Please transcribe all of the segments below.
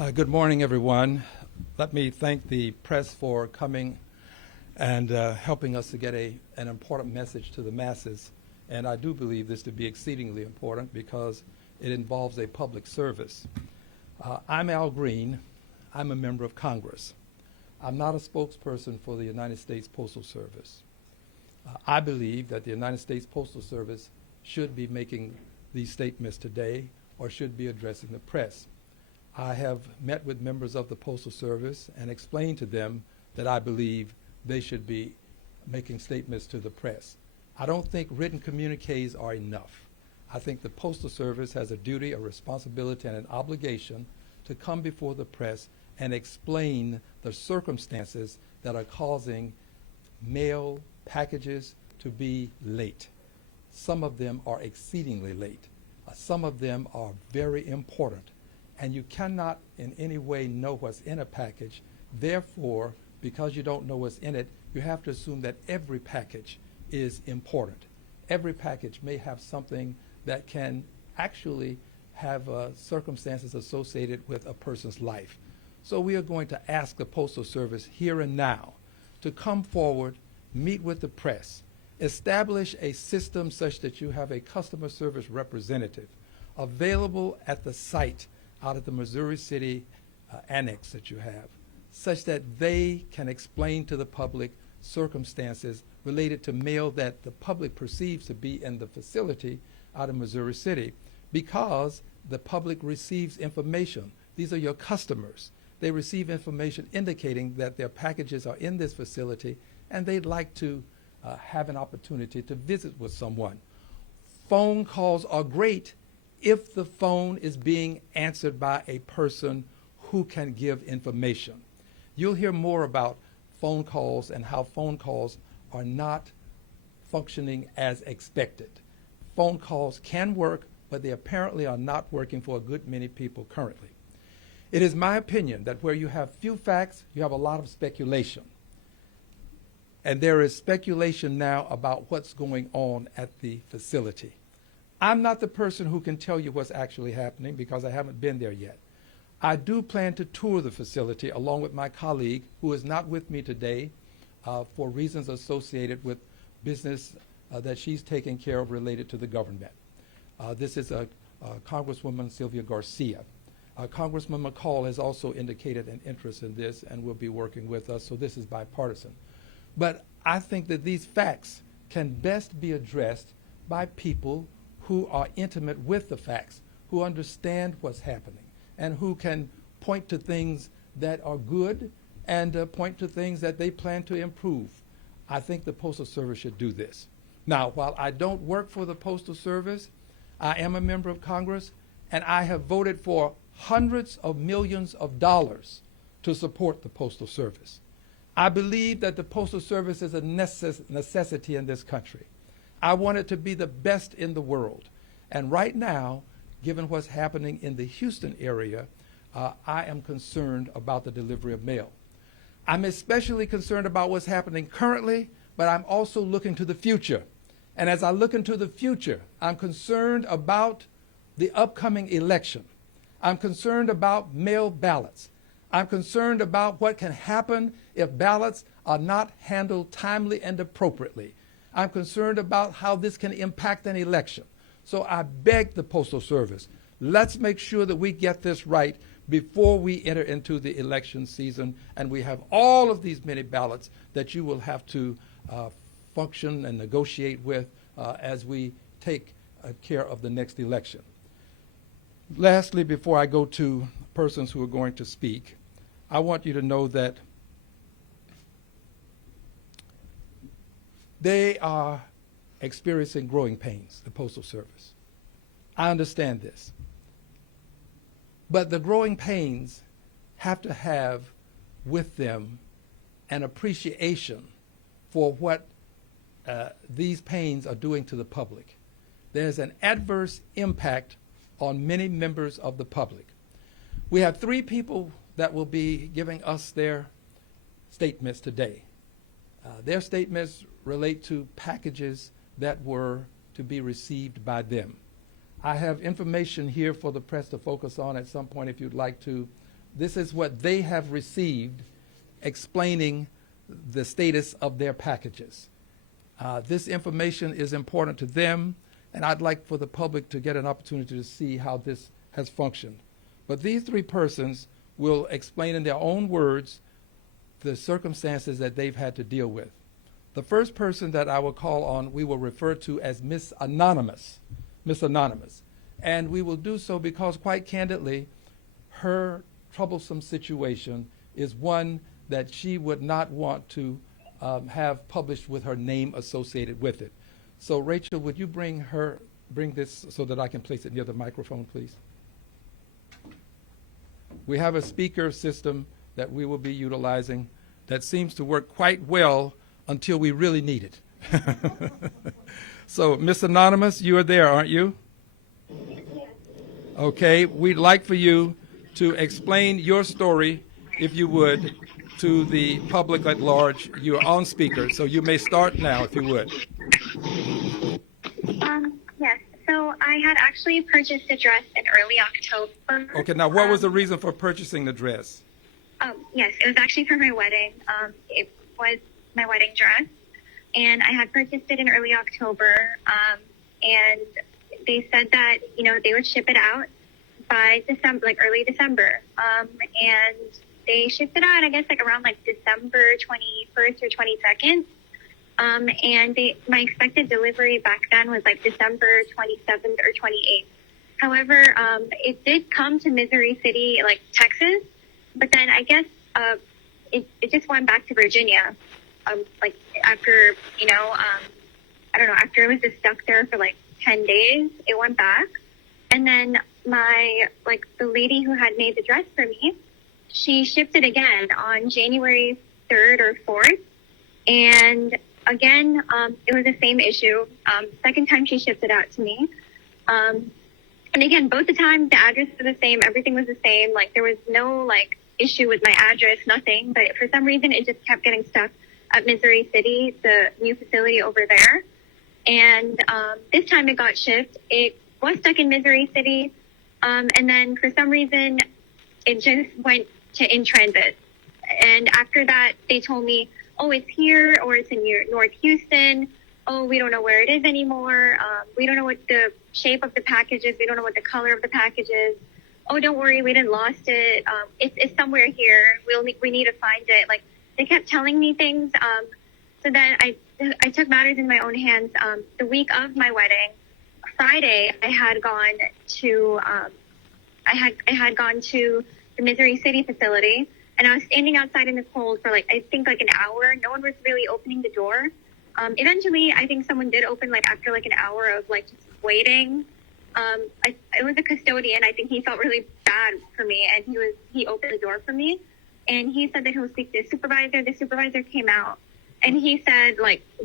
Good morning, everyone. Let me thank the press for coming and helping us to get an important message to the masses. And I do believe this to be exceedingly important because it involves a public service. I'm Al Green. I'm a member of Congress. I'm not a spokesperson for the United States Postal Service. I believe that the United States Postal Service should be making these statements today or should be addressing the press. I have met with members of the Postal Service and explained to them that I believe they should be making statements to the press. I don't think written communiques are enough. I think the Postal Service has a duty, a responsibility, and an obligation to come before the press and explain the circumstances that are causing mail packages to be late. Some of them are exceedingly late. Some of them are very important. And you cannot in any way know what's in a package. Therefore, because you don't know what's in it, you have to assume that every package is important. Every package may have something that can actually have circumstances associated with a person's life. So we are going to ask the Postal Service here and now to come forward, meet with the press, establish a system such that you have a customer service representative available at the site out of the Missouri City annex that you have, such that they can explain to the public circumstances related to mail that the public perceives to be in the facility out of Missouri City, because the public receives information. These are your customers. They receive information indicating that their packages are in this facility and they'd like to have an opportunity to visit with someone. Phone calls are great if the phone is being answered by a person who can give information. You'll hear more about phone calls and how phone calls are not functioning as expected. Phone calls can work, but they apparently are not working for a good many people currently. It is my opinion that where you have few facts, you have a lot of speculation. And there is speculation now about what's going on at the facility. I'm not the person who can tell you what's actually happening because I haven't been there yet. I do plan to tour the facility along with my colleague who is not with me today for reasons associated with business that she's taking care of related to the government. This is Congresswoman Sylvia Garcia. Congressman McCall has also indicated an interest in this and will be working with us, so this is bipartisan. But I think that these facts can best be addressed by people who are intimate with the facts, who understand what's happening, and who can point to things that are good and point to things that they plan to improve. I think the Postal Service should do this. Now, while I don't work for the Postal Service, I am a member of Congress, and I have voted for hundreds of millions of dollars to support the Postal Service. I believe that the Postal Service is a necessity in this country. I want it to be the best in the world. And right now, given what's happening in the Houston area, I am concerned about the delivery of mail. I'm especially concerned about what's happening currently, but I'm also looking to the future. And as I look into the future, I'm concerned about the upcoming election. I'm concerned about mail ballots. I'm concerned about what can happen if ballots are not handled timely and appropriately. I'm concerned about how this can impact an election. So I beg the Postal Service, let's make sure that we get this right before we enter into the election season and we have all of these many ballots that you will have to function and negotiate with as we take care of the next election. Lastly, before I go to persons who are going to speak, I want you to know that they are experiencing growing pains, the Postal Service. I understand this. But the growing pains have to have with them an appreciation for what these pains are doing to the public. There's an adverse impact on many members of the public. We have three people that will be giving us their statements today. Their statements relate to packages that were to be received by them. I have information here for the press to focus on at some point if you'd like to This is what they have received explaining the status of their packages. This information is important to them, and I'd like for the public to get an opportunity to see how this has functioned. But these three persons will explain in their own words the circumstances that they've had to deal with. The first person that I will call on, we will refer to as Miss Anonymous. Miss Anonymous. And we will do so because, quite candidly, her troublesome situation is one that she would not want to have published with her name associated with it. So, Rachel, would you bring this so that I can place it near the microphone, please? We have a speaker system that we will be utilizing that seems to work quite well until we really need it. So, Miss Anonymous, you are there, aren't you? Okay, we'd like for you to explain your story, if you would, to the public at large. You're on speaker, so you may start now, if you would. Yes, so I had actually purchased a dress in early October. Okay, now what was the reason for purchasing the dress? Yes, it was actually for my wedding. It was my wedding dress, and I had purchased it in early October, and they said that, you know, they would ship it out by December, like early December, and they shipped it out, I guess, like around like December 21st or 22nd. And my expected delivery back then was like December 27th or 28th. However, it did come to Missouri City, like Texas, but then I guess it just went back to Virginia. Like after, you know, I don't know, after it was just stuck there for like 10 days, it went back. And then the lady who had made the dress for me, she shipped it again on January 3rd or 4th. And again, it was the same issue. Second time she shipped it out to me. And again, both the times the address was the same. Everything was the same. Like there was no like issue with my address, nothing. But for some reason, it just kept getting stuck at Missouri City, the new facility over there. And this time it got shipped. It was stuck in Missouri City. And then for some reason, it just went to in transit. And after that, they told me, oh, it's here, or it's in North Houston. Oh, we don't know where it is anymore. We don't know what the shape of the package is. We don't know what the color of the package is. Oh, don't worry, we didn't lost it. It's somewhere here. We need to find it. Like they kept telling me things. So then I took matters in my own hands. The week of my wedding, Friday, I had gone to I had gone to the Missouri City facility. And I was standing outside in the cold for I think an hour. No one was really opening the door. Eventually, I think someone did open after an hour of just waiting. It was a custodian. I think he felt really bad for me, and he opened the door for me. And he said that he'll speak to the supervisor. The supervisor came out, and he said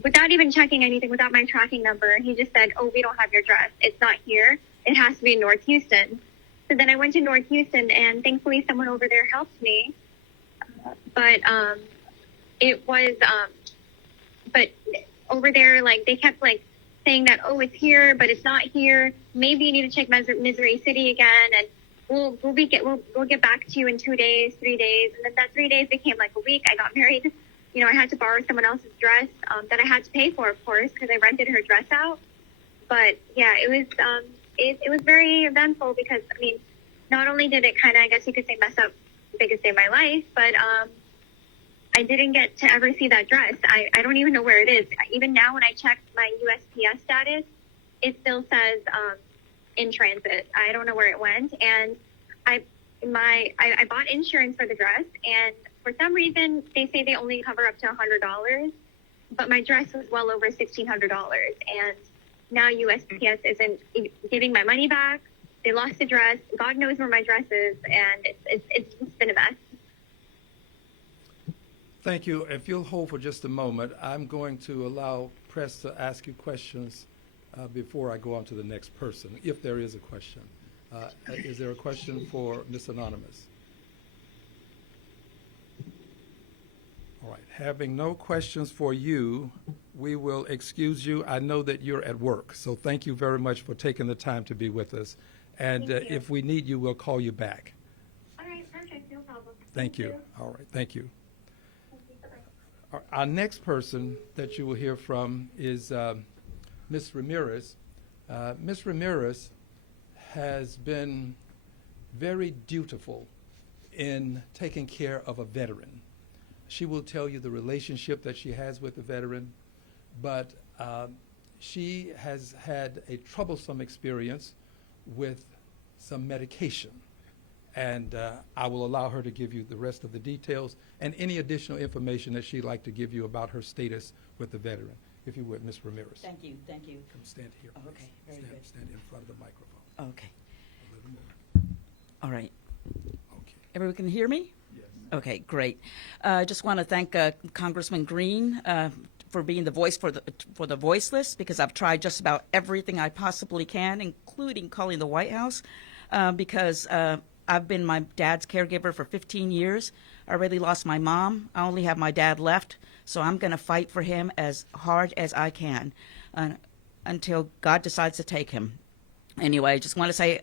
without even checking anything, without my tracking number, he just said, "Oh, we don't have your dress. It's not here. It has to be in North Houston." So then I went to North Houston, and thankfully someone over there helped me. But it was, but over there, they kept saying that, oh, it's here, but it's not here. Maybe you need to check Missouri City again, and we'll get back to you in 2 days, 3 days, and then that 3 days became a week. I got married. You know, I had to borrow someone else's dress that I had to pay for, of course, because I rented her dress out. But yeah, it was very eventful because not only did it kind of, I guess you could say, mess up the biggest day of my life, but I didn't get to ever see that dress. I don't even know where it is. Even now when I check my USPS status, it still says in transit. I don't know where it went. And I bought insurance for the dress, and for some reason they say they only cover up to $100, but my dress was well over $1,600, and now USPS isn't giving my money back. They lost the dress. God knows where my dress is, and it's been a mess. Thank you. If you'll hold for just a moment, I'm going to allow press to ask you questions before I go on to the next person, if there is a question. Is there a question for Ms. Anonymous? All right. Having no questions for you, we will excuse you. I know that you're at work, so thank you very much for taking the time to be with us. And if we need you, we'll call you back. All right, perfect. No Thank you. All right, thank you. Our next person that you will hear from is Ms. Ramirez. Ms. Ramirez has been very dutiful in taking care of a veteran. She will tell you the relationship that she has with the veteran, but she has had a troublesome experience with some medication. And I will allow her to give you the rest of the details and any additional information that she'd like to give you about her status with the veteran. If you would, Ms. Ramirez. Thank you, thank you. Come stand here. Oh, okay, very stand, good. Stand in front of the microphone. Okay, A little more. all right. Okay. Everyone can hear me? Yes. Okay, great. I just want to thank Congressman Green for being the voice for the voiceless, because I've tried just about everything I possibly can, including calling the White House, because I've been my dad's caregiver for 15 years. I already lost my mom. I only have my dad left, so I'm going to fight for him as hard as I can until God decides to take him. Anyway, I just want to say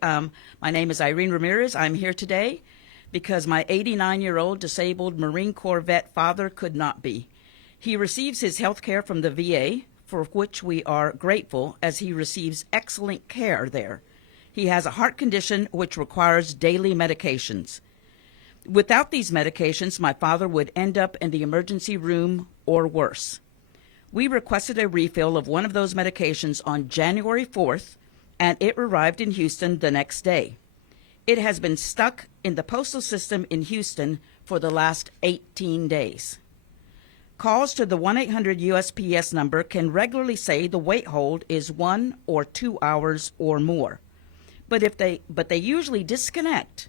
my name is Irene Ramirez. I'm here today because my 89-year-old disabled Marine Corps vet father could not be. He receives his health care from the VA, for which we are grateful, as he receives excellent care there. He has a heart condition which requires daily medications. Without these medications, my father would end up in the emergency room or worse. We requested a refill of one of those medications on January 4th, and it arrived in Houston the next day. It has been stuck in the postal system in Houston for the last 18 days. Calls to the 1-800 USPS number can regularly say the wait hold is 1 or 2 hours or more. But they usually disconnect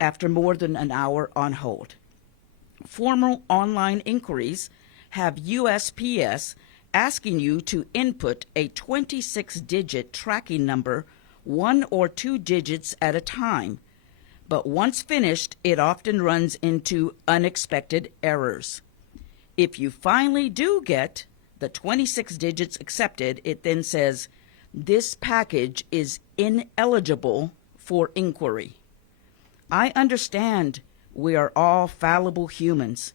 after more than an hour on hold. Formal online inquiries have USPS asking you to input a 26-digit tracking number, 1 or 2 digits at a time. But once finished, it often runs into unexpected errors. If you finally do get the 26 digits accepted, it then says, "This package is ineligible for inquiry." I understand we are all fallible humans,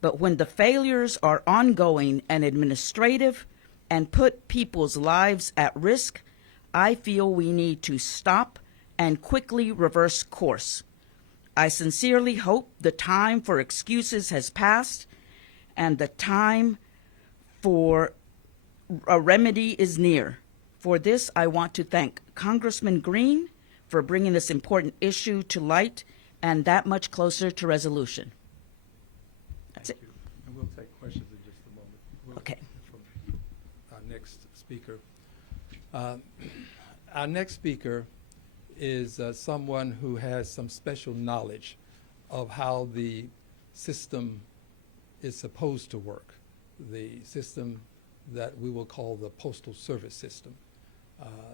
but when the failures are ongoing and administrative and put people's lives at risk, I feel we need to stop and quickly reverse course. I sincerely hope the time for excuses has passed and the time for a remedy is near. For this, I want to thank Congressman Green for bringing this important issue to light and that much closer to resolution. That's Thank it. you. And we'll take questions in just a moment. We'll Okay. hear from our next speaker. Our next speaker is someone who has some special knowledge of how the system is supposed to work, the system that we will call the Postal Service system.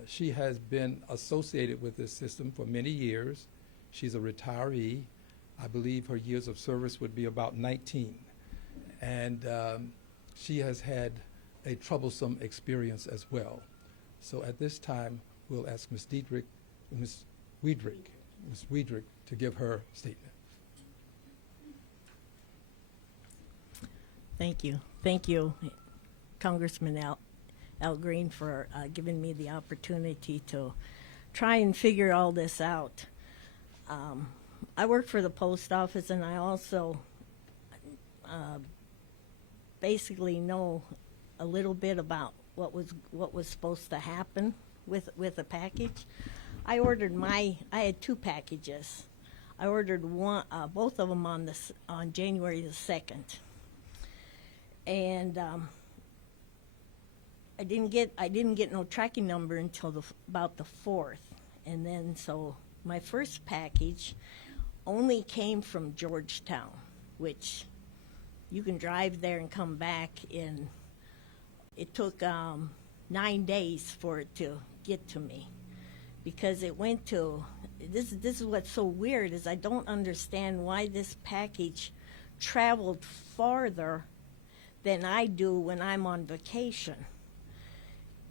She has been associated with this system for many years. She's a retiree. I believe her years of service would be about 19. And she has had a troublesome experience as well. So at this time, we'll ask Ms. Wiedrich to give her statement. Thank you. Thank you, Congressman Al Green, for giving me the opportunity to try and figure all this out. I work for the post office, and I also basically know a little bit about what was supposed to happen with a package. I had 2 packages. I ordered both of them on January the 2nd. And I didn't get no tracking number until about the 4th, and then so my first package only came from Georgetown, which you can drive there and come back in. It took 9 days for it to get to me, because it went to this is what's so weird is I don't understand why this package traveled farther than I do when I'm on vacation.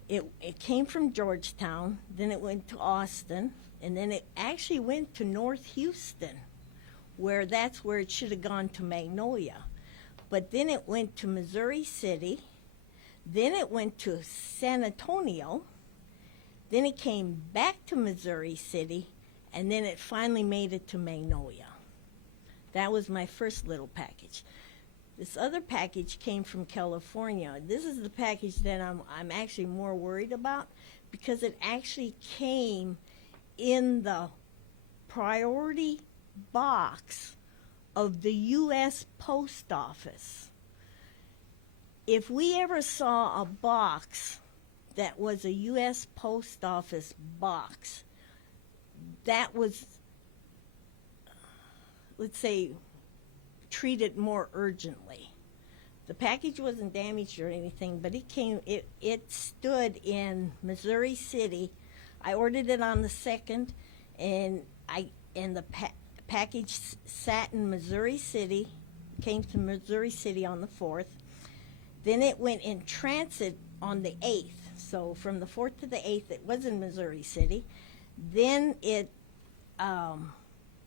It came from Georgetown, then it went to Austin, and then it actually went to North Houston, where that's where it should have gone to Magnolia. But then it went to Missouri City, then it went to San Antonio, then it came back to Missouri City, and then it finally made it to Magnolia. That was my first little package. This other package came from California. This is the package that I'm actually more worried about, because it actually came in the priority box of the U.S. Post Office. If we ever saw a box that was a U.S. Post Office box that was, let's say, treated more urgently. The package wasn't damaged or anything, but it stood in Missouri City. I ordered it on the 2nd, and the package sat in Missouri City, came to Missouri City on the 4th. Then it went in transit on the 8th. So from the 4th to the 8th, it was in Missouri City. Then it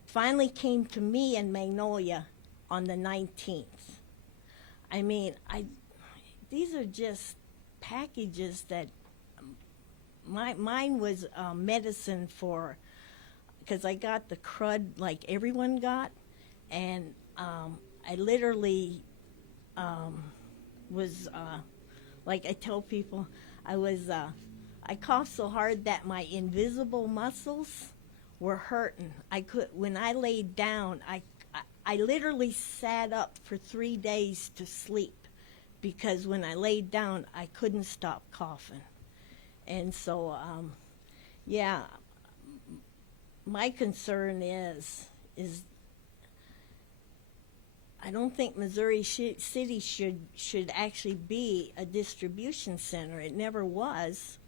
finally came to me in Magnolia on the 19th. I mean, these are just packages that mine was medicine for, because I got the crud like everyone got, and I literally was like I tell people, I coughed so hard that my invisible muscles were hurting. When I laid down, I literally sat up for 3 days to sleep, because when I laid down, I couldn't stop coughing. And so, yeah, my concern is I don't think Missouri City should actually be a distribution center. It never was.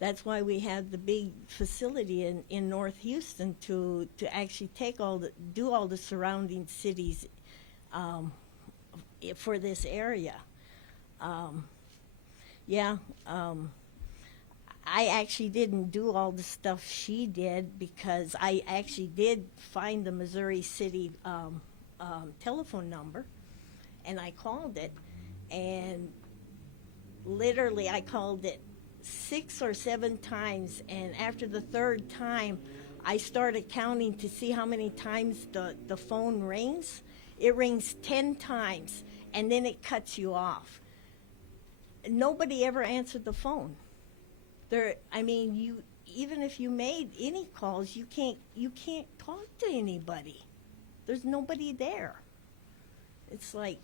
That's why we have the big facility in North Houston to actually do all the surrounding cities for this area. I actually didn't do all the stuff she did, because I actually did find the Missouri City telephone number, and I called it, and literally I called it 6 or 7 times, and after the 3rd time, I started counting to see how many times the phone rings. It rings 10 times, and then it cuts you off. Nobody ever answered the phone. Even if you made any calls, you can't talk to anybody. There's nobody there. It's like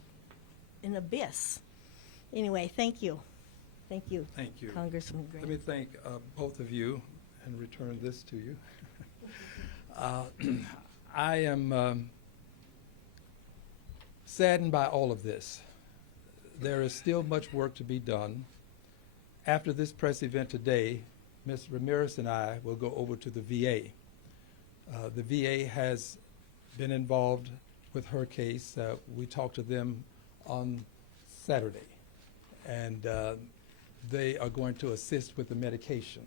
an abyss. Anyway, thank you. Thank you. Thank you. Congressman Green. Let me thank both of you and return this to you. I am saddened by all of this. There is still much work to be done. After this press event today, Ms. Ramirez and I will go over to the VA. The VA has been involved with her case. We talked to them on Saturday, and they are going to assist with the medication.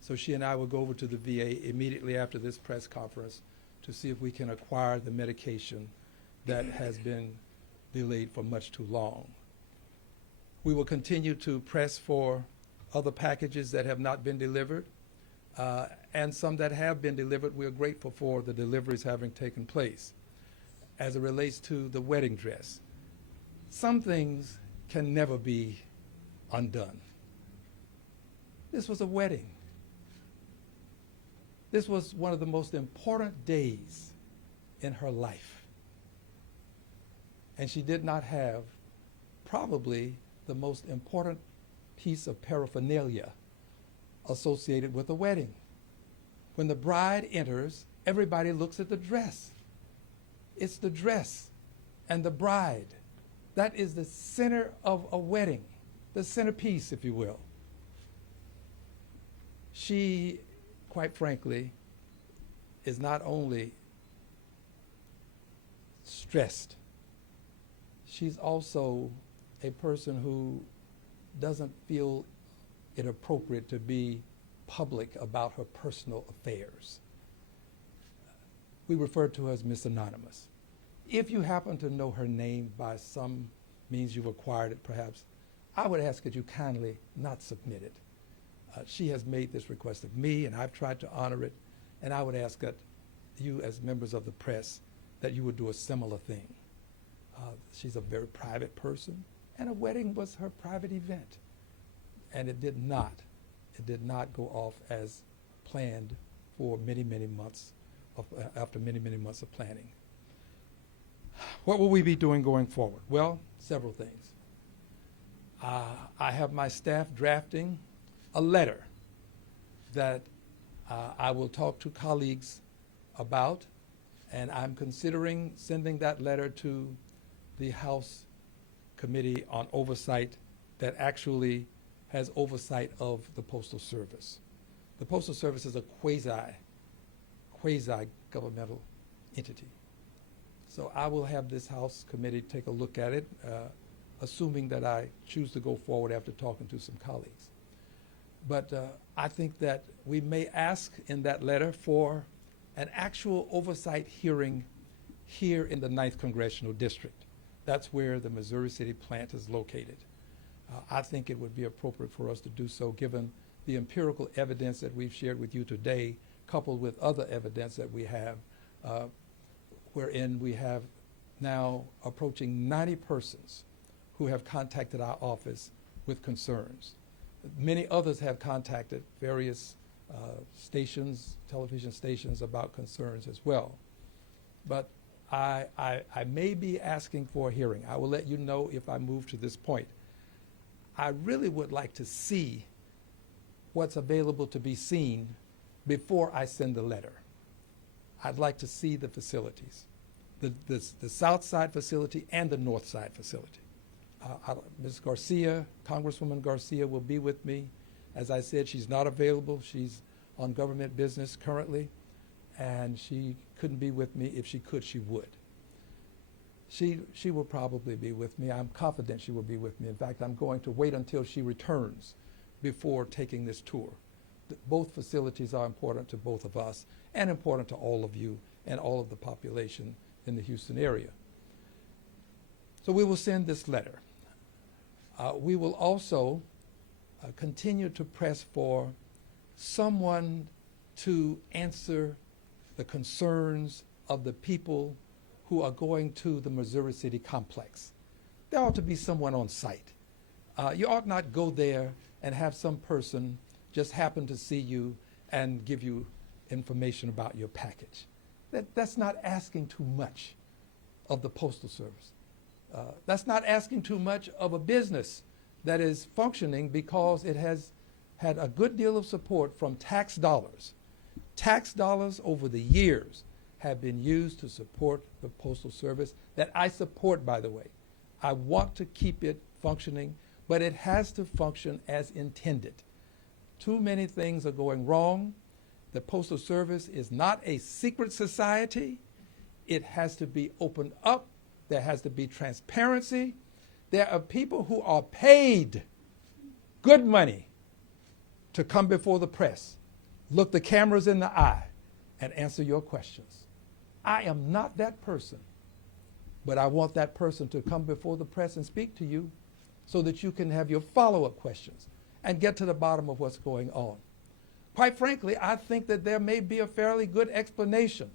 So she and I will go over to the VA immediately after this press conference to see if we can acquire the medication that has been delayed for much too long. We will continue to press for other packages that have not been delivered, and some that have been delivered. We are grateful for the deliveries having taken place. As it relates to the wedding dress, some things can never be undone. This was a wedding. This was one of the most important days in her life. And she did not have probably the most important piece of paraphernalia associated with a wedding. When the bride enters, everybody looks at the dress. It's the dress and the bride. That is the center of a wedding, the centerpiece, if you will. She, quite frankly, is not only stressed, she's also a person who doesn't feel it appropriate to be public about her personal affairs. We refer to her as Miss Anonymous. If you happen to know her name by some means you've acquired it perhaps, I would ask that you kindly not submit it. She has made this request of me, and I've tried to honor it, and I would ask that you, as members of the press, that you would do a similar thing. She's a very private person, and a wedding was her private event, and it did not go off as planned for many, many months after many, many months of planning. What will we be doing going forward? Well, several things. I have my staff drafting a letter that I will talk to colleagues about, and I'm considering sending that letter to the House Committee on Oversight that actually has oversight of the Postal Service. The Postal Service is a quasi-governmental entity. So I will have this House Committee take a look at it, assuming that I choose to go forward after talking to some colleagues. But I think that we may ask in that letter for an actual oversight hearing here in the 9th Congressional District. That's where the Missouri City plant is located. I think it would be appropriate for us to do so given the empirical evidence that we've shared with you today, coupled with other evidence that we have, wherein we have now approaching 90 persons who have contacted our office with concerns. Many others have contacted various stations, television stations, about concerns as well. But I may be asking for a hearing. I will let you know if I move to this point. I really would like to see what's available to be seen before I send the letter. I'd like to see the facilities, the South Side facility and the North Side facility. Ms. Garcia, Congresswoman Garcia, will be with me. As I said, she's not available. She's on government business currently, and she couldn't be with me. If she could, she would. She will probably be with me. I'm confident she will be with me. In fact, I'm going to wait until she returns before taking this tour. Both facilities are important to both of us and important to all of you and all of the population in the Houston area. So we will send this letter. We will also continue to press for someone to answer the concerns of the people who are going to the Missouri City complex. There ought to be someone on site. You ought not go there and have some person just happen to see you and give you information about your package. That's not asking too much of the Postal Service. That's not asking too much of a business that is functioning because it has had a good deal of support from tax dollars. Tax dollars over the years have been used to support the Postal Service, that I support, by the way. I want to keep it functioning, but it has to function as intended. Too many things are going wrong. The Postal Service is not a secret society. It has to be opened up. There has to be transparency. There are people who are paid good money to come before the press, look the cameras in the eye, and answer your questions. I am not that person, but I want that person to come before the press and speak to you so that you can have your follow-up questions and get to the bottom of what's going on. Quite frankly, I think that there may be a fairly good explanation.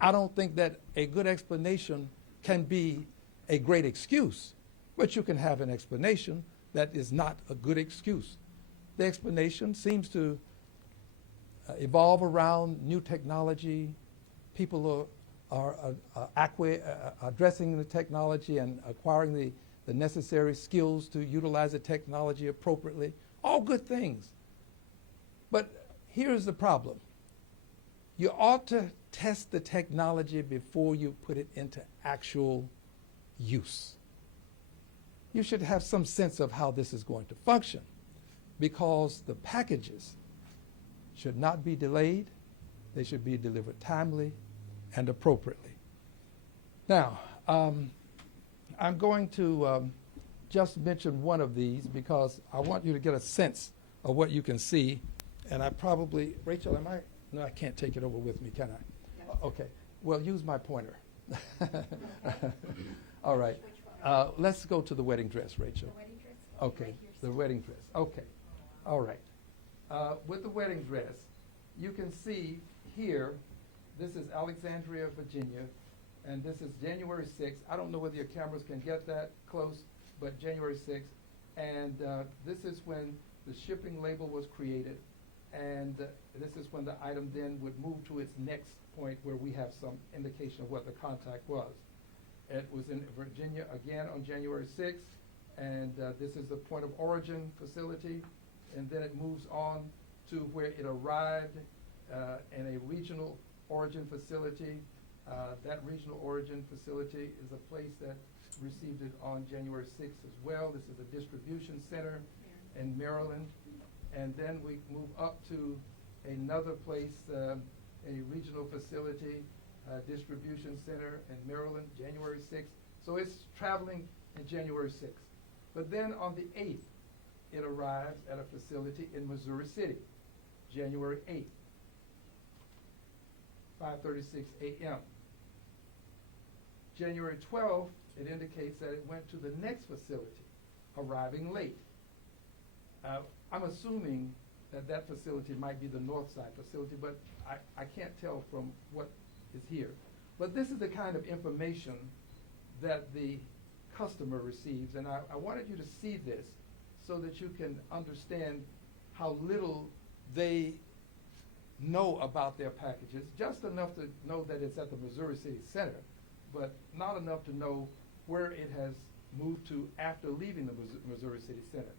I don't think that a good explanation can be a great excuse, but you can have an explanation that is not a good excuse. The explanation seems to evolve around new technology. People are addressing the technology and acquiring the necessary skills to utilize the technology appropriately. All good things. But here's the problem. You ought to test the technology before you put it into actual use. You should have some sense of how this is going to function, because the packages should not be delayed. They should be delivered timely and appropriately. Now, I'm going to just mention one of these because I want you to get a sense of what you can see. And I probably, Rachel, no, I can't take it over with me, can I? Okay. Well, use my pointer. All right. Let's go to the wedding dress, Rachel. The wedding dress? Okay, the wedding dress. Okay. All right. With the wedding dress, you can see here, this is Alexandria, Virginia, and this is January 6th. I don't know whether your cameras can get that close, but January 6th. And this is when the shipping label was created, and this is when the item then would move to its next point where we have some indication of what the contact was. It was in Virginia again on January 6th, and this is the point of origin facility, and then it moves on to where it arrived in a regional origin facility. That regional origin facility is a place that received it on January 6th as well. This is a distribution center in Maryland. And then we move up to another place, a regional facility, distribution center in Maryland, January 6th. So it's traveling in January 6th. But then on the 8th, it arrives at a facility in Missouri City, January 8th, 5:36 a.m. January 12th, it indicates that it went to the next facility, arriving late. I'm assuming that that facility might be the Northside facility, but I can't tell from what is here. But this is the kind of information that the customer receives, and I wanted you to see this so that you can understand how little they know about their packages, just enough to know that it's at the Missouri City Center, but not enough to know where it has moved to after leaving the Missouri City Center.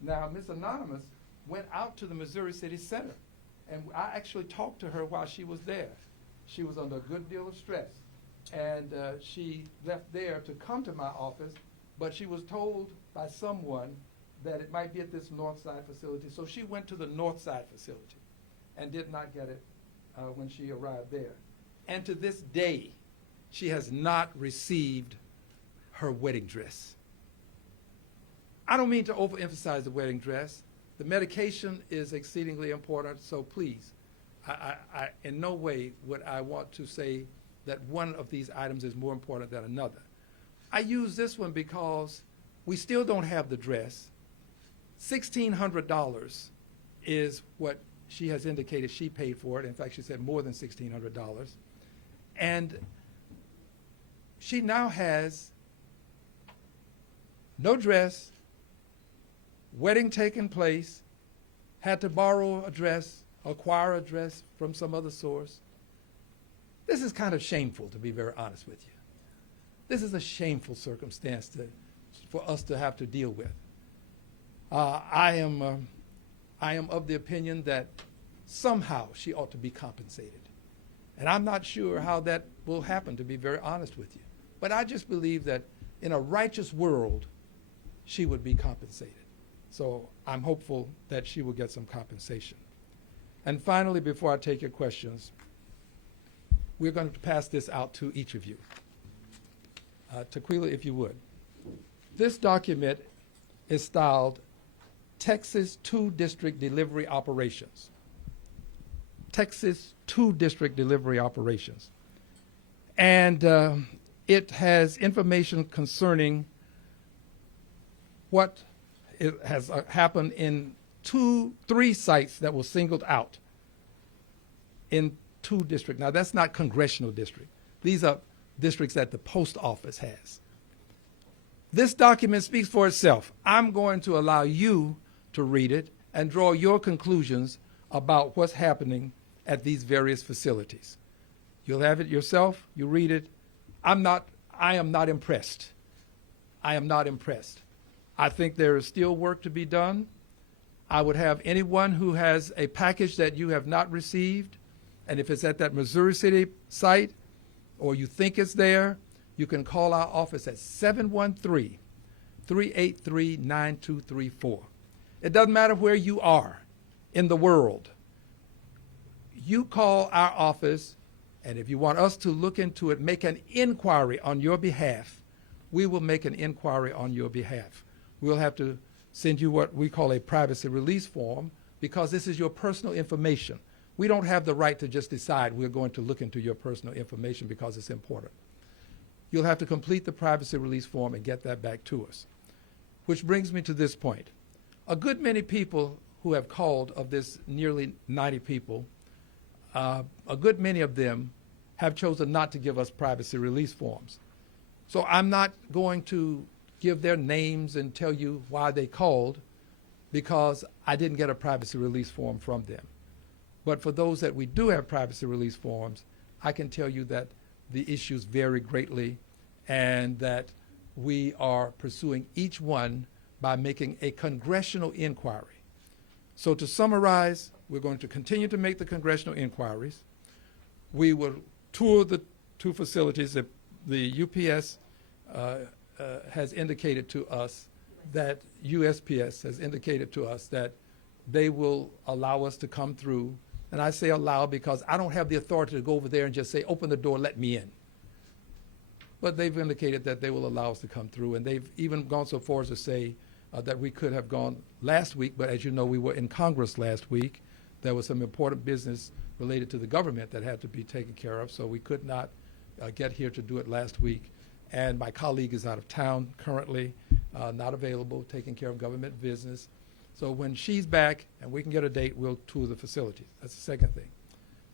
Now, Miss Anonymous went out to the Missouri City Center, and I actually talked to her while she was there. She was under a good deal of stress, and she left there to come to my office, but she was told by someone that it might be at this Northside facility, so she went to the Northside facility and did not get it when she arrived there. And to this day, she has not received her wedding dress. I don't mean to overemphasize the wedding dress. The medication is exceedingly important, so please, I in no way would I want to say that one of these items is more important than another. I use this one because we still don't have the dress. $1,600 is what she has indicated she paid for it. In fact, she said more than $1,600. And she now has no dress, wedding taking place, had to borrow a dress, acquire a dress from some other source. This is kind of shameful, to be very honest with you. This is a shameful circumstance for us to have to deal with. I am of the opinion that somehow she ought to be compensated. And I'm not sure how that will happen, to be very honest with you. But I just believe that in a righteous world, she would be compensated. So I'm hopeful that she will get some compensation. And finally, before I take your questions, we're going to pass this out to each of you. Tequila, if you would. This document is styled Texas 2 District Delivery Operations. Texas 2 District Delivery Operations. And it has information concerning what has happened in 3 sites that were singled out in 2 districts. Now, that's not congressional district. These are districts that the post office has. This document speaks for itself. I'm going to allow you to read it and draw your conclusions about what's happening at these various facilities. You'll have it yourself. You read it. I am not impressed. I am not impressed. I think there is still work to be done. I would have anyone who has a package that you have not received, and if it's at that Missouri City site or you think it's there, you can call our office at 713-383-9234. It doesn't matter where you are in the world. You call our office, and if you want us to look into it, make an inquiry on your behalf, we will make an inquiry on your behalf. We'll have to send you what we call a privacy release form because this is your personal information. We don't have the right to just decide we're going to look into your personal information because it's important. you'll have to complete the privacy release form and get that back to us. Which brings me to this point. A good many people who have called, of this nearly 90 people, a good many of them have chosen not to give us privacy release forms. So I'm not going to give their names and tell you why they called, because I didn't get a privacy release form from them. But for those that we do have privacy release forms, I can tell you that the issues vary greatly and that we are pursuing each one by making a congressional inquiry. So to summarize, we're going to continue to make the congressional inquiries. We will tour the two facilities. The UPS has indicated to us that USPS has indicated to us that they will allow us to come through. And I say allow because I don't have the authority to go over there and just say, open the door, let me in. But they've indicated that they will allow us to come through. And they've even gone so far as to say that we could have gone last week. But as you know, we were in Congress last week. There was some important business related to the government that had to be taken care of. So we could not get here to do it last week. And my colleague is out of town currently, not available, taking care of government business. So when she's back and we can get a date, we'll tour the facilities. That's the second thing.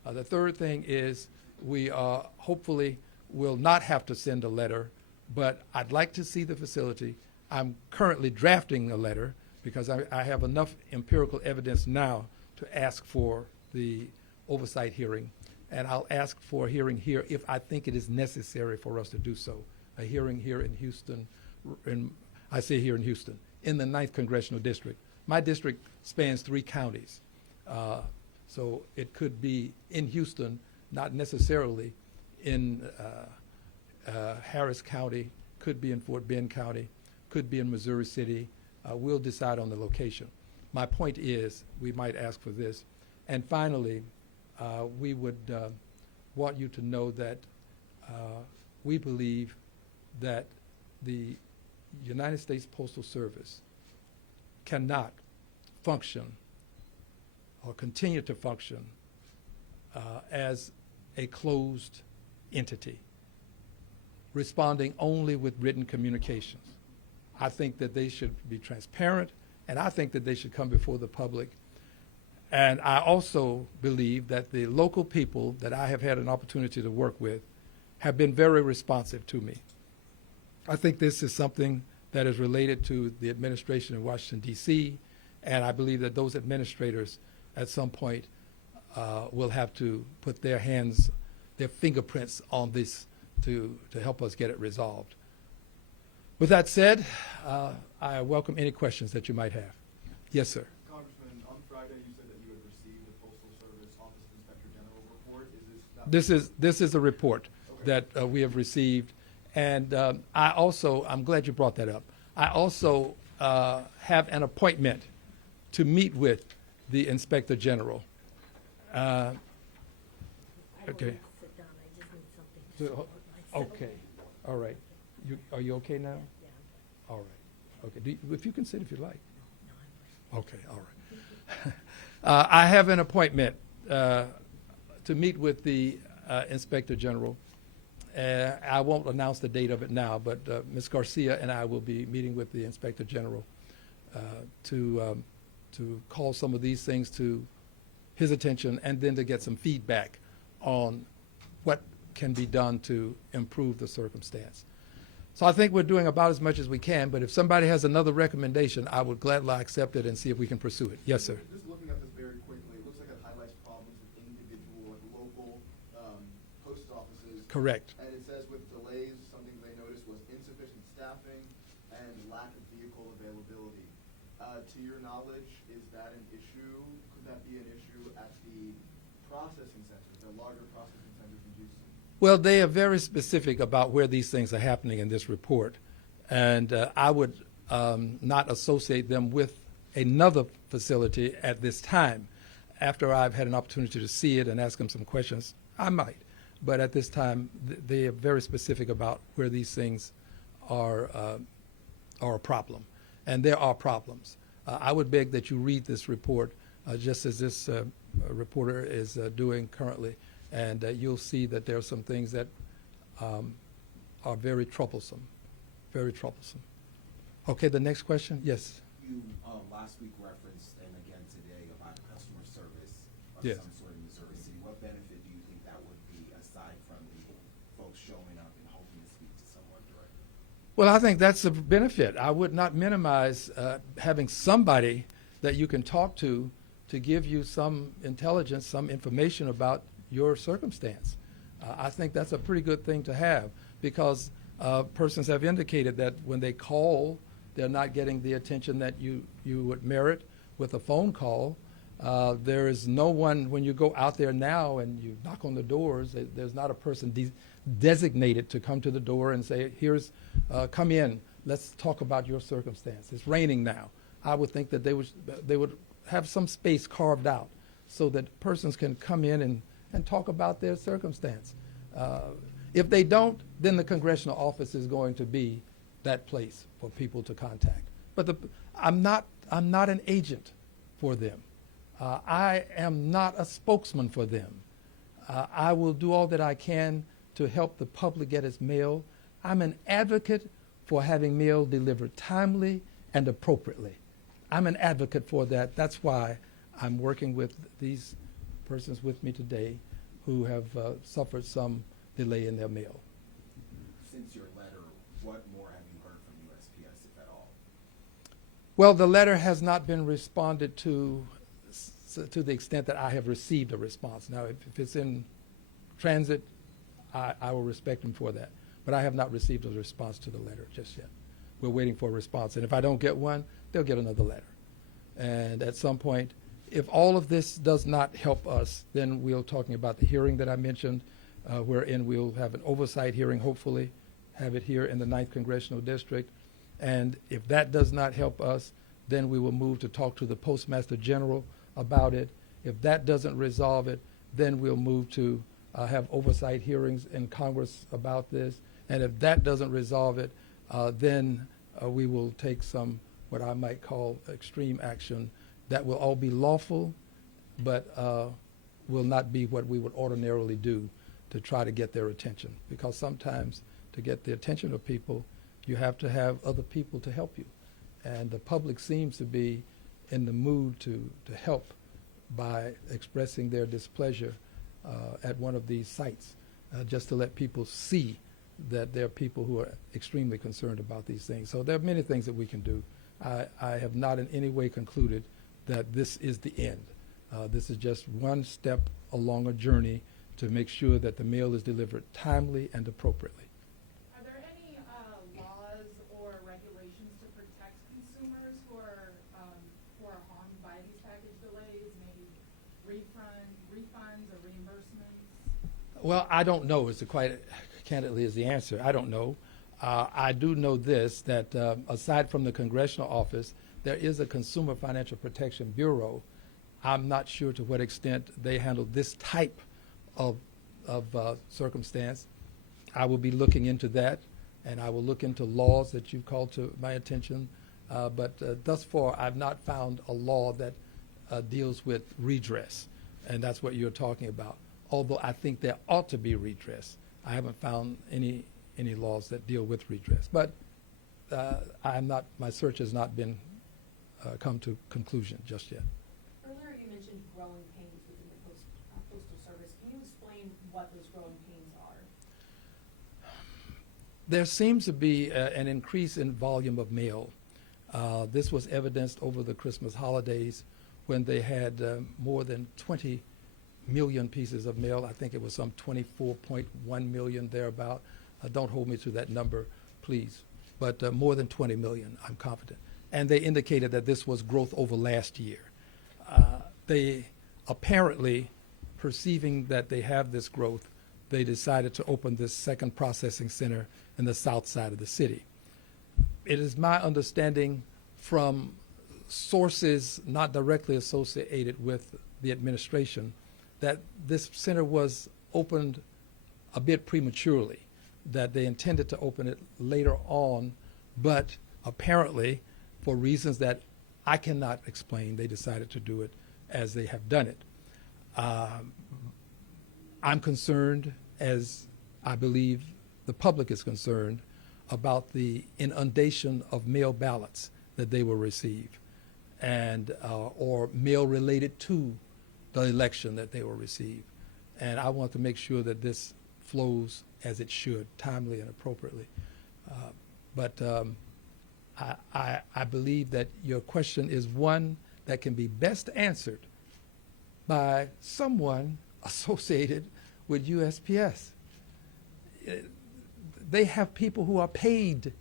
The third thing is we hopefully will not have to send a letter, but I'd like to see the facility. I'm currently drafting a letter because I have enough empirical evidence now to ask for the oversight hearing. And I'll ask for a hearing here if I think it is necessary for us to do so. A hearing here in Houston, I say here in Houston, in the 9th Congressional District. My district spans 3 counties. So it could be in Houston, not necessarily in Harris County, could be in Fort Bend County, could be in Missouri City. We'll decide on the location. My point is we might ask for this. And finally, we would want you to know that we believe that the United States Postal Service cannot function or continue to function as a closed entity, responding only with written communications. I think that they should be transparent, and I think that they should come before the public. And I also believe that the local people that I have had an opportunity to work with have been very responsive to me. I think this is something that is related to the administration in Washington, D.C., and I believe that those administrators at some point will have to put their hands, their fingerprints on this to help us get it resolved. With that said, I welcome any questions that you might have. Yes, sir. Congressman, on Friday you said that you had received the Postal Service Office Inspector General report. This is a report that we have received. And I'm glad you brought that up. I also have an appointment to meet with the Inspector General. Okay. Sit down. I just need something. So, okay. All right. Are you okay now? Yeah. All right. Okay. If you can sit if you like. Okay. All right. I have an appointment to meet with the Inspector General. I won't announce the date of it now, but Ms. Garcia and I will be meeting with the Inspector General to call some of these things to his attention and then to get some feedback on what can be done to improve the circumstance. So I think we're doing about as much as we can, but if somebody has another recommendation, I would gladly accept it and see if we can pursue it. Yes, sir. Just looking at this very quickly, it looks like it highlights problems with individual and local post offices. Correct. And it says with delays, something they noticed was insufficient staffing and lack of vehicle availability. To your knowledge, is that an issue? Could that be an issue at the processing centers, the larger processing centers in Houston? Well, they are very specific about where these things are happening in this report, and I would not associate them with another facility at this time. After I've had an opportunity to see it and ask them some questions, I might. But at this time, they are very specific about where these things are a problem, and there are problems. I would beg that you read this report, just as this reporter is doing currently, and you'll see that there are some things that are very troublesome, very troublesome. Okay, the next question? Yes. You last week referenced, and again today, about customer service of Yes. some sort in Missouri City. What benefit do you think that would be aside from the folks showing up and hoping to speak to someone directly? Well, I think that's a benefit. I would not minimize having somebody that you can talk to give you some intelligence, some information about your circumstance. I think that's a pretty good thing to have because persons have indicated that when they call, they're not getting the attention that you would merit with a phone call. There is no one, when you go out there now and you knock on the doors, there's not a person designated to come to the door and say, come in, let's talk about your circumstance. It's raining now. I would think that they would have some space carved out so that persons can come in and talk about their circumstance. If they don't, then the congressional office is going to be that place for people to contact. But I'm not an agent for them. I am not a spokesman for them. I will do all that I can to help the public get its mail. I'm an advocate for having mail delivered timely and appropriately. I'm an advocate for that. That's why I'm working with these persons with me today who have suffered some delay in their mail. Since your letter, what more have you heard from USPS, if at all? Well, the letter has not been responded to the extent that I have received a response. Now, if it's in transit, I will respect them for that. But I have not received a response to the letter just yet. We're waiting for a response. And if I don't get one, they'll get another letter. And at some point, if all of this does not help us, then we're talking about the hearing that I mentioned, wherein we'll have an oversight hearing, hopefully, have it here in the 9th Congressional District. And if that does not help us, then we will move to talk to the Postmaster General about it. If that doesn't resolve it, then we'll move to have oversight hearings in Congress about this. And if that doesn't resolve it, then we will take some, what I might call extreme action that will all be lawful, but will not be what we would ordinarily do to try to get their attention. Because sometimes to get the attention of people, you have to have other people to help you. And the public seems to be in the mood to help by expressing their displeasure at one of these sites, just to let people see that there are people who are extremely concerned about these things. So there are many things that we can do. I have not in any way concluded that this is the end. This is just one step along a journey to make sure that the mail is delivered timely and appropriately. Are there any laws or regulations to protect consumers who are harmed by these package delays, maybe refunds or reimbursements? Well, I don't know. It's quite candidly is the answer. I don't know. I do know this, that aside from the Congressional office, there is a Consumer Financial Protection Bureau. I'm not sure to what extent they handle this type of circumstance. I will be looking into that, and I will look into laws that you've called to my attention. But thus far, I've not found a law that deals with redress, and that's what you're talking about. Although I think there ought to be redress. I haven't found any laws that deal with redress. But my search has not been come to conclusion just yet. Earlier you mentioned growing pains within the Postal Service. Can you explain what those growing pains are? There seems to be an increase in volume of mail. This was evidenced over the Christmas holidays when they had more than 20 million pieces of mail. I think it was some 24.1 million thereabout. Don't hold me to that number, please. But more than 20 million, I'm confident. And they indicated that this was growth over last year. They apparently, perceiving that they have this growth, they decided to open this second processing center in the south side of the city. It is my understanding from sources not directly associated with the administration that this center was opened a bit prematurely, that they intended to open it later on, but apparently, for reasons that I cannot explain, they decided to do it as they have done it. I'm concerned, as I believe the public is concerned about the inundation of mail ballots that they will receive, and or mail related to the election that they will receive. And I want to make sure that this flows as it should, timely and appropriately. But I believe that your question is one that can be best answered by someone associated with USPS. They have people who are paid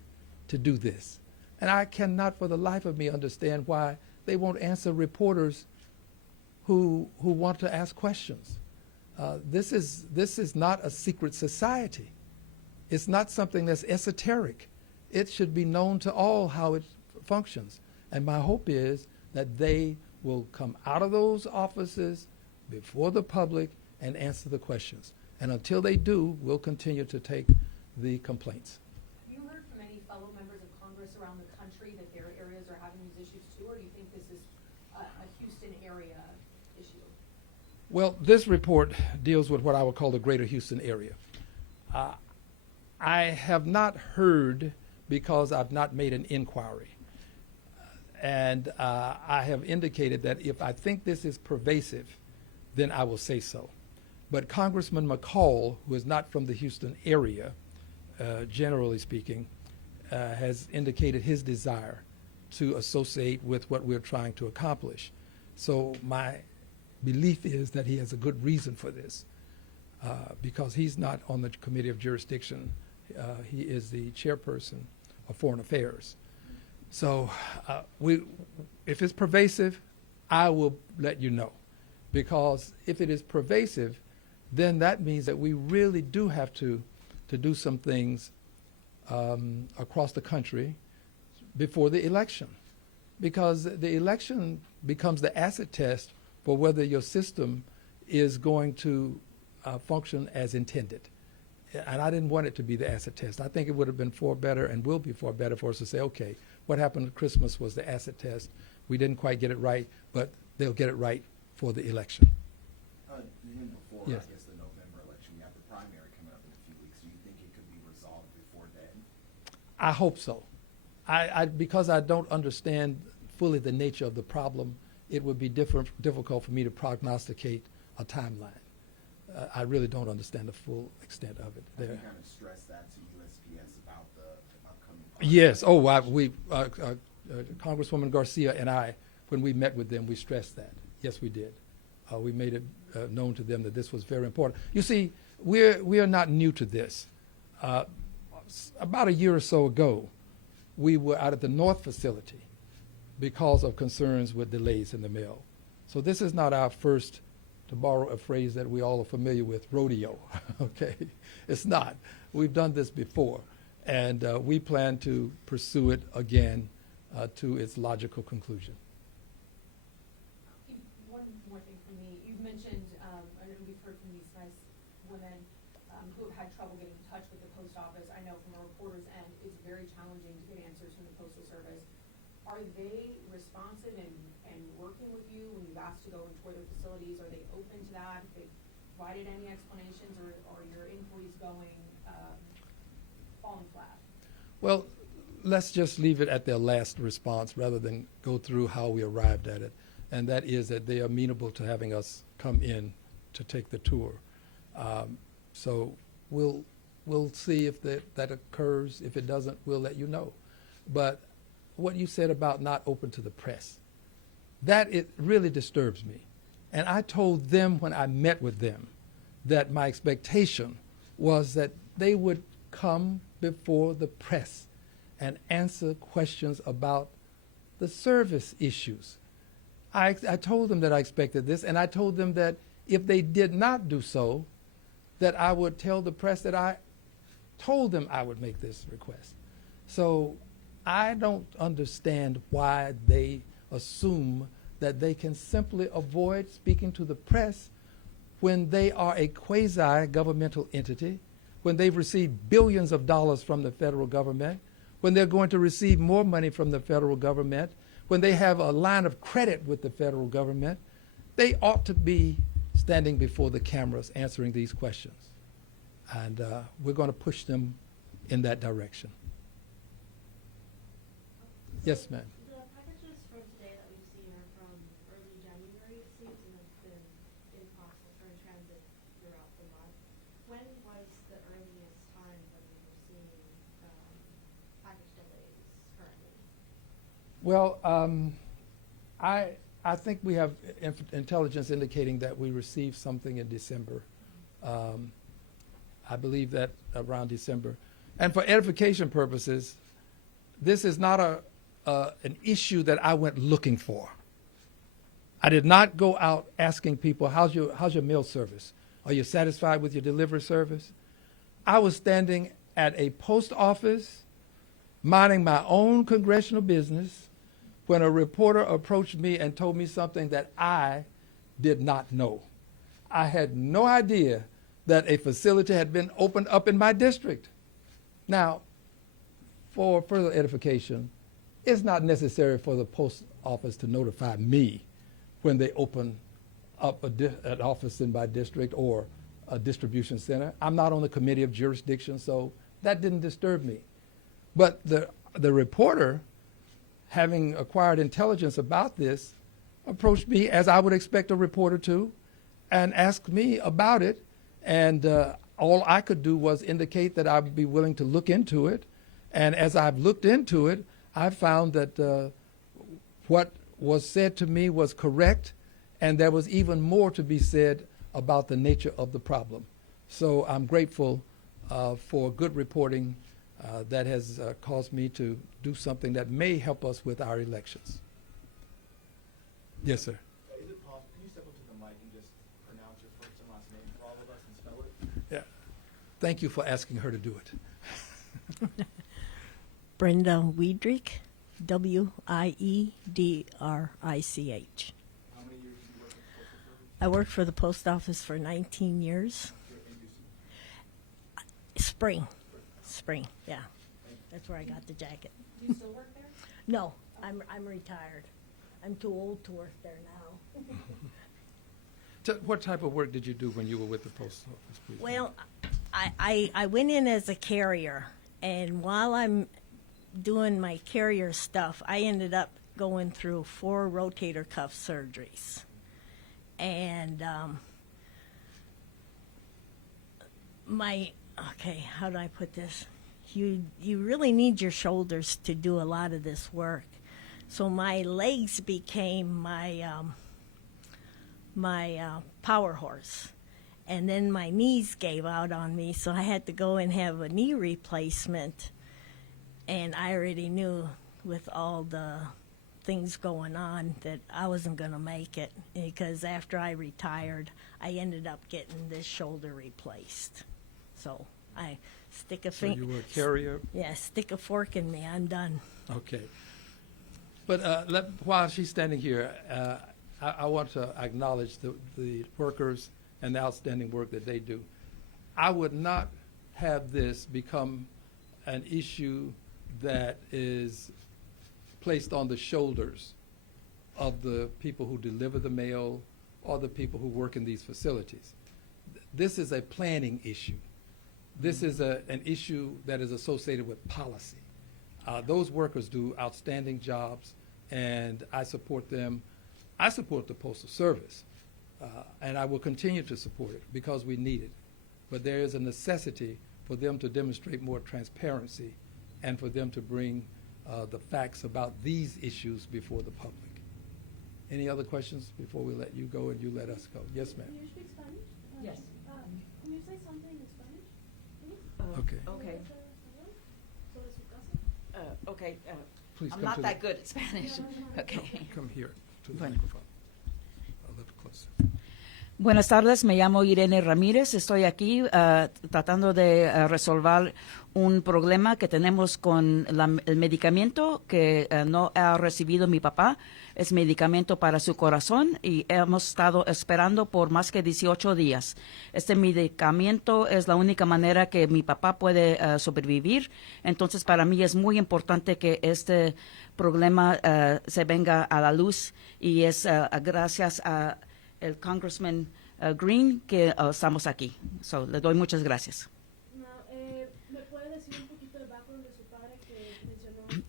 to do this. And I cannot for the life of me understand why they won't answer reporters who want to ask questions. This is not a secret society. It's not something that's esoteric. It should be known to all how it functions. And my hope is that they will come out of those offices before the public and answer the questions. And until they do, we'll continue to take the complaints. Have you heard from any fellow members of Congress around the country that their areas are having these issues too, or do you think this is a Houston area issue? Well, this report deals with what I would call the greater Houston area. I have not heard because I've not made an inquiry. And I have indicated that if I think this is pervasive, then I will say so. But Congressman McCall, who is not from the Houston area, generally speaking, has indicated his desire to associate with what we're trying to accomplish. So my belief is that he has a good reason for this, because he's not on the Committee of Jurisdiction. He is the chairperson of Foreign Affairs. So if it's pervasive, I will let you know. Because if it is pervasive, then that means that we really do have to do some things across the country before the election. Because the election becomes the acid test for whether your system is going to function as intended. And I didn't want it to be the acid test. I think it would have been far better and will be far better for us to say, okay, what happened at Christmas was the acid test. We didn't quite get it right, but they'll get it right for the election. Even before, Yes. I guess, the November election, we have the primary coming up in a few weeks. Do you think it could be resolved before then? I hope so. Because I don't understand fully the nature of the problem, it would be difficult for me to prognosticate a timeline. I really don't understand the full extent of it. Have you kind of stressed that to USPS about the upcoming primary? Yes. Oh, Congresswoman Garcia and I, when we met with them, we stressed that. Yes, we did. We made it known to them that this was very important. You see, we are not new to this. About a year or so ago, we were out at the North facility because of concerns with delays in the mail. So this is not our first, to borrow a phrase that we all are familiar with, rodeo. Okay, it's not. We've done this before, and we plan to pursue it again to its logical conclusion. One more thing from me. You've mentioned, I know we've heard from these nice women who have had trouble getting in touch with the post office. I know from a reporter's end, it's very challenging to get answers from the Postal Service. Are they responsive and working with you when you've asked to go and tour their facilities? Are they open to that? Have they provided any explanations, or are your inquiries going falling flat? Well, let's just leave it at their last response rather than go through how we arrived at it. And that is that they are amenable to having us come in to take the tour. So we'll see if that occurs. If it doesn't, we'll let you know. But what you said about not open to the press, that it really disturbs me. And I told them when I met with them that my expectation was that they would come before the press and answer questions about the service issues. I told them that I expected this, and I told them that if they did not do so, that I would tell the press that I told them I would make this request. So I don't understand why they assume that they can simply avoid speaking to the press when they are a quasi-governmental entity, when they've received billions of dollars from the federal government, when they're going to receive more money from the federal government, when they have a line of credit with the federal government. They ought to be standing before the cameras answering these questions. And we're going to push them in that direction. Yes, ma'am. The packages from today that we've seen are from early January, it seems, and have been in process or in transit throughout the month. When was the earliest time when we were seeing package delays currently? Well, I think we have intelligence indicating that we received something in December. I believe that around December. And for edification purposes, this is not an issue that I went looking for. I did not go out asking people, how's your mail service? Are you satisfied with your delivery service? I was standing at a post office, minding my own congressional business, when a reporter approached me and told me something that I did not know. I had no idea that a facility had been opened up in my district. Now, for further edification, it's not necessary for the post office to notify me when they open up an office in my district or a distribution center. I'm not on the committee of jurisdiction, so that didn't disturb me. But the reporter, having acquired intelligence about this, approached me as I would expect a reporter to and asked me about it. And all I could do was indicate that I would be willing to look into it. And as I've looked into it, I found that what was said to me was correct, and there was even more to be said about the nature of the problem. So I'm grateful for good reporting that has caused me to do something that may help us with our elections. Yes, sir. Is it possible, can you step up to the mic and just pronounce your first and last name for all of us and spell it? Yeah. Thank you for asking her to do it. Brenda Wiedrich, Wiedrich. How many years did you work in the Postal Service? I worked for the post office for 19 years. Spring, yeah. That's where I got the jacket. Do you still work there? No, I'm retired. I'm too old to work there now. What type of work did you do when you were with the post office, please? Well, I went in as a carrier, and while I'm doing my carrier stuff, I ended up going through 4 rotator cuff surgeries. And how do I put this? You really need your shoulders to do a lot of this work. So my legs became my power horse. And then my knees gave out on me, so I had to go and have a knee replacement. And I already knew with all the things going on that I wasn't going to make it, because after I retired, I ended up getting this shoulder replaced. So I stick a So you were a carrier? Yeah, stick a fork in me, I'm done. Okay. But while she's standing here, I want to acknowledge the workers and the outstanding work that they do. I would not have this become an issue that is placed on the shoulders of the people who deliver the mail or the people who work in these facilities. This is a planning issue. This is an issue that is associated with policy. Those workers do outstanding jobs, and I support them. I support the Postal Service, and I will continue to support it because we need it. But there is a necessity for them to demonstrate more transparency and for them to bring the facts about these issues before the public. Any other questions before we let you go and you let us go? Yes, ma'am. Can you speak Spanish? Yes. Can you say something in Spanish, please? Okay. Okay. Sobre su caso. Okay. Please I'm come not to that good at Spanish. Okay. Come here to the Bueno. microphone. A little closer. Buenas tardes, me llamo Irene Ramírez. Estoy aquí tratando de resolver un problema que tenemos con el medicamento que no ha recibido mi papá. Es medicamento para su corazón y hemos estado esperando por más que 18 días. Este medicamento es la única manera que mi papá puede sobrevivir. Entonces, para mí es muy importante que este problema se venga a la luz y es gracias a el Congressman Green que estamos aquí. So, le doy muchas gracias.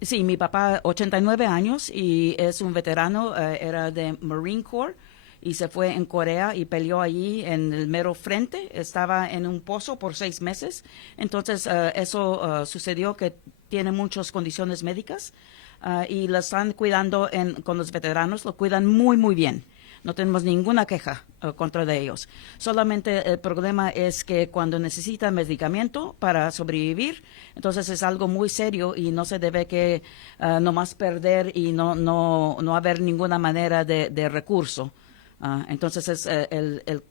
Sí, mi papá, 89 años, y es un veterano, era de Marine Corps, y se fue en Corea y peleó allí en el mero frente. Estaba en un pozo por 6 meses. Entonces, eso sucedió que tiene muchas condiciones médicas y lo están cuidando con los veteranos, lo cuidan muy, muy bien. No tenemos ninguna queja contra de ellos. Solamente el problema es que cuando necesita medicamento para sobrevivir, entonces es algo muy serio y no se debe que nomás perder y no haber ninguna manera de recurso. Entonces es el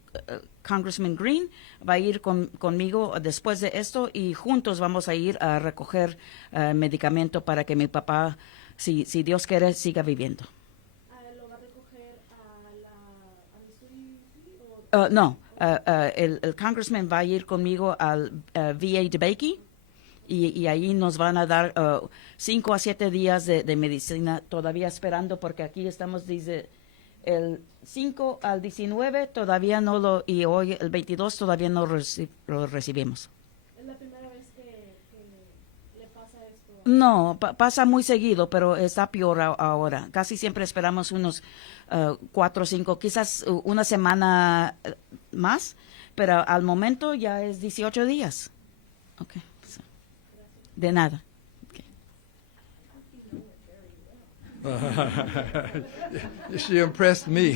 Congressman Green va a ir conmigo después de esto y juntos vamos a ir a recoger medicamento para que mi papá, si Dios quiere, siga viviendo. ¿Lo va a recoger a Missouri o...? No, el Congressman va a ir conmigo al VA de Bakey y ahí nos van a dar 5 a 7 días de medicina, todavía esperando porque aquí estamos desde el 5 al 19 todavía y hoy el 22 todavía no lo recibimos. ¿Es la primera vez que le pasa esto? No, pasa muy seguido, pero está peor ahora. Casi siempre esperamos unos 4 o 5, quizás una semana más, pero al momento ya es 18 días. Okay. De nada. She impressed me.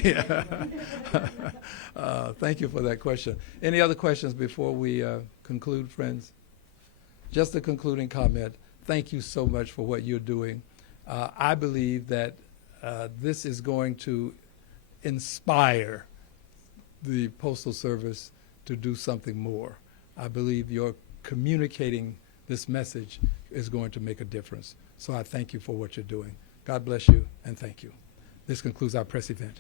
Thank you for that question. Any other questions before we conclude, friends? Just a concluding comment. Thank you so much for what you're doing. I believe that this is going to inspire the Postal Service to do something more. I believe your communicating this message is going to make a difference. So I thank you for what you're doing. God bless you, and thank you. This concludes our press event.